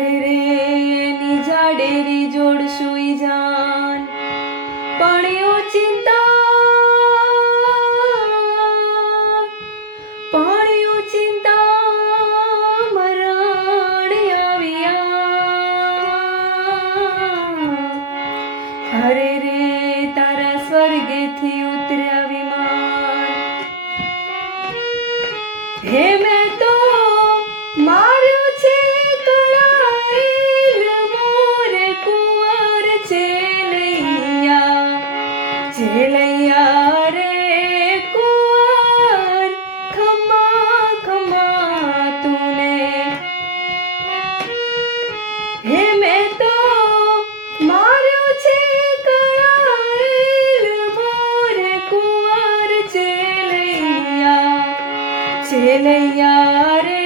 અરે રે એની જાડેરી જોડ સુઈ જાન પાણ્યો ચિંતા મરણ આવ્યા અરે રે તારા સ્વર્ગેથી ઉતર્યા વિમાન હે મેં તો માર્યો છે કળાયેલ મોર કુંવર ચેલૈયા રે કુંવર ખમા ખમા તુને હે મેં તો માર્યો છે કળાયેલ મોર કુંવર ચેલૈયા રે